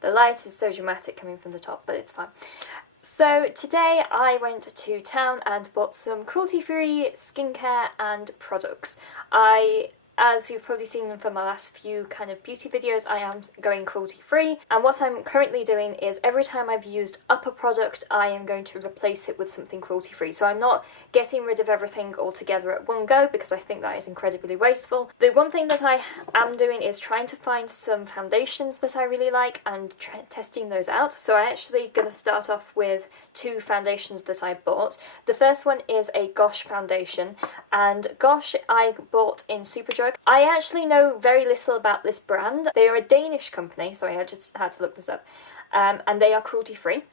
The light is so dramatic coming from the top, but it's fine. So today I went to town and bought some cruelty-free skincare and products. As you've probably seen from my last few kind of beauty videos, I am going cruelty-free, and what I'm currently doing is every time I've used up a product, I am going to replace it with something cruelty-free. So I'm not getting rid of everything altogether at one go, because I think that is incredibly wasteful. The one thing that I am doing is trying to find some foundations that I really like and testing those out. So I'm actually going to start off with two foundations that I bought. The first one is a Gosh foundation, and Gosh I bought in Superdrug. I actually know very little about this brand. They are a Danish company, sorry, I just had to look this up, and they are cruelty-free.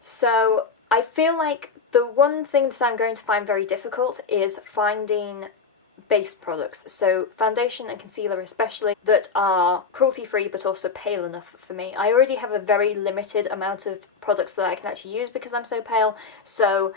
So I feel like the one thing that I'm going to find very difficult is finding base products, so foundation and concealer especially, that are cruelty-free but also pale enough for me. I already have a very limited amount of products that I can actually use because I'm so pale, so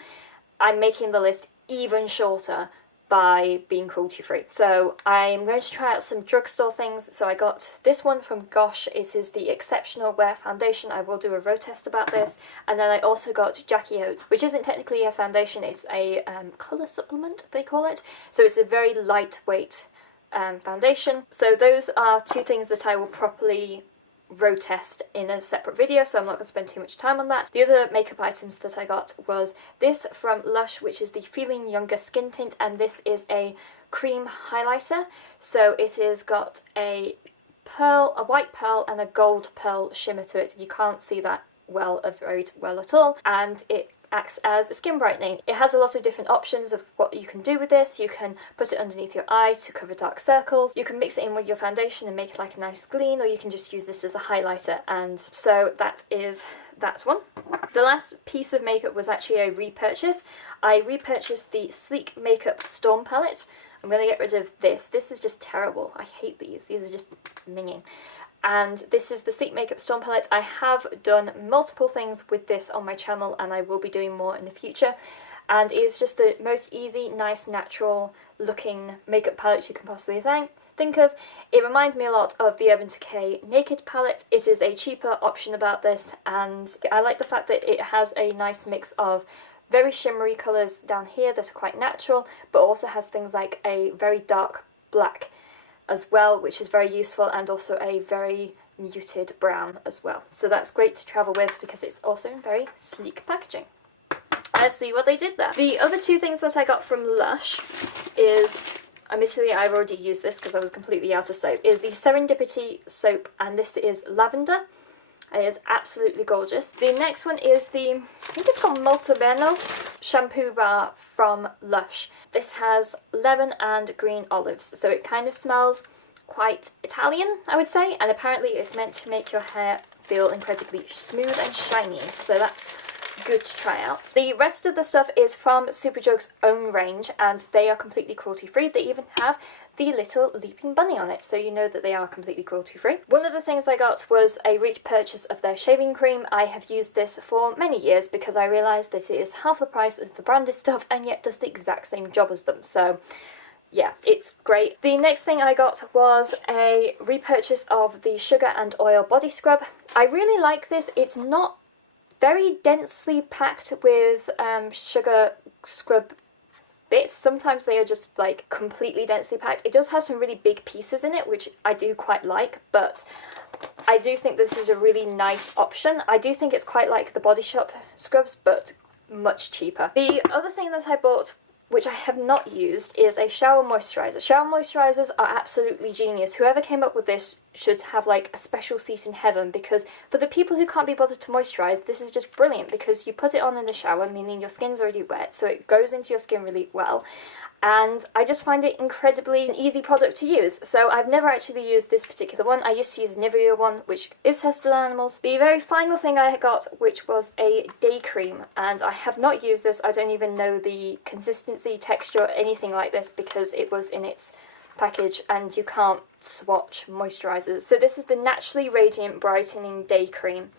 I'm making the list even shorter by being cruelty-free. So I'm going to try out some drugstore things. So I got this one from Gosh. It is the Exceptional Wear Foundation. I will do a road test about this. And then I also got Jackie Oates, which isn't technically a foundation, it's a colour supplement, they call it. So it's a very lightweight foundation. So those are two things that I will properly road test in a separate video, so I'm not going to spend too much time on that. The other makeup items that I got was this from Lush, which is the Feeling Younger Skin Tint, and this is a cream highlighter. So it has got a white pearl and a gold pearl shimmer to it. You can't see that very well at all, and it acts as a skin brightening. It has a lot of different options of what you can do with this. You can put it underneath your eye to cover dark circles, you can mix it in with your foundation and make it like a nice gleam, or you can just use this as a highlighter. And so that is that one. The last piece of makeup was actually a repurchase. I repurchased the Sleek Makeup Storm Palette. I'm going to get rid of this. This is just terrible. I hate these. These are just minging. And this is the Sleek Makeup Storm Palette. I have done multiple things with this on my channel, and I will be doing more in the future. And it is just the most easy, nice, natural looking makeup palette you can possibly think of. It reminds me a lot of the Urban Decay Naked palette. It is a cheaper option about this, and I like the fact that it has a nice mix of very shimmery colours down here that are quite natural, but also has things like a very dark black as well, which is very useful, and also a very muted brown as well. So that's great to travel with because it's also in very sleek packaging. Let's see what they did there. The other two things that I got from Lush is, admittedly I've already used this because I was completely out of soap, is the Serendipity soap, and this is lavender. It is absolutely gorgeous. The next one is the, I think it's called Molto shampoo bar from Lush. This has lemon and green olives, so it kind of smells quite Italian, I would say, and apparently it's meant to make your hair feel incredibly smooth and shiny, so that's good to try out. The rest of the stuff is from Superdrug's own range, and they are completely cruelty-free. They even have the little leaping bunny on it, so you know that they are completely cruelty-free. One of the things I got was a repurchase of their shaving cream. I have used this for many years because I realised that it is half the price of the branded stuff and yet does the exact same job as them, so yeah, it's great. The next thing I got was a repurchase of the Sugar and Oil Body Scrub. I really like this. It's not very densely packed with sugar scrub bits. Sometimes they are just like completely densely packed. It does have some really big pieces in it, which I do quite like, but I do think this is a really nice option. I do think it's quite like the Body Shop scrubs, but much cheaper. The other thing that I bought, which I have not used, is a shower moisturizer. Shower moisturizers are absolutely genius. Whoever came up with this should have like a special seat in heaven, because for the people who can't be bothered to moisturize, this is just brilliant because you put it on in the shower, meaning your skin's already wet, so it goes into your skin really well. And I just find it incredibly an easy product to use. So I've never actually used this particular one. I used to use Nivea one, which is tested on animals. The very final thing I got, which was a day cream, and I have not used this. I don't even know the consistency, texture, anything like this, because it was in its package and you can't swatch moisturizers. So this is the Naturally Radiant Brightening Day Cream,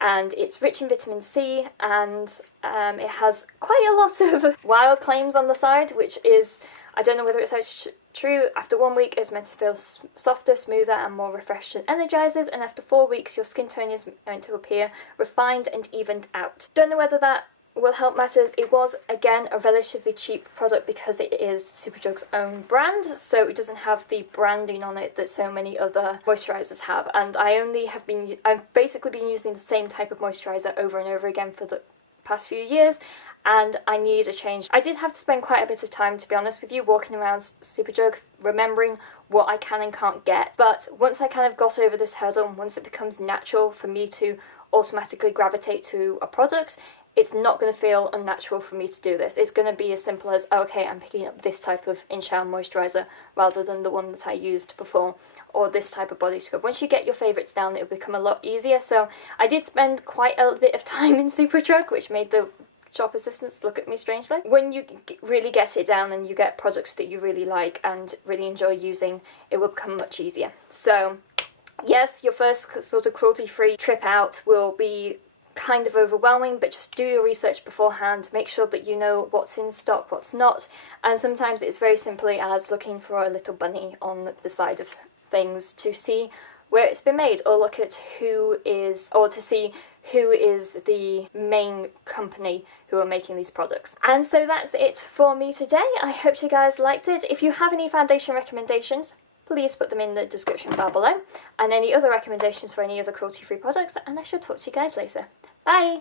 and it's rich in vitamin C, and it has quite a lot of wild claims on the side, which is I don't know whether it's actually true. After 1 week, it's meant to feel softer, smoother, and more refreshed and energizes, and after 4 weeks, your skin tone is meant to appear refined and evened out. Don't know whether that will help matters. It was, again, a relatively cheap product because it is Superdrug's own brand, so it doesn't have the branding on it that so many other moisturizers have, and I've basically been using the same type of moisturizer over and over again for the past few years, and I need a change. I did have to spend quite a bit of time, to be honest with you, walking around Superdrug, remembering what I can and can't get, but once I kind of got over this hurdle, and once it becomes natural for me to automatically gravitate to a product, it's not going to feel unnatural for me to do this. It's going to be as simple as, okay, I'm picking up this type of in-shower moisturizer rather than the one that I used before, or this type of body scrub. Once you get your favourites down, it'll become a lot easier. So I did spend quite a bit of time in Superdrug, which made the shop assistants look at me strangely. When you really get it down and you get products that you really like and really enjoy using, it will become much easier. So yes, your first sort of cruelty-free trip out will be kind of overwhelming, but just do your research beforehand, make sure that you know what's in stock, what's not, and sometimes it's very simply as looking for a little bunny on the side of things to see where it's been made, or look at to see who is the main company who are making these products. And so that's it for me today. I hope you guys liked it. If you have any foundation recommendations, please put them in the description bar below, and any other recommendations for any other cruelty-free products, and I shall talk to you guys later. Bye!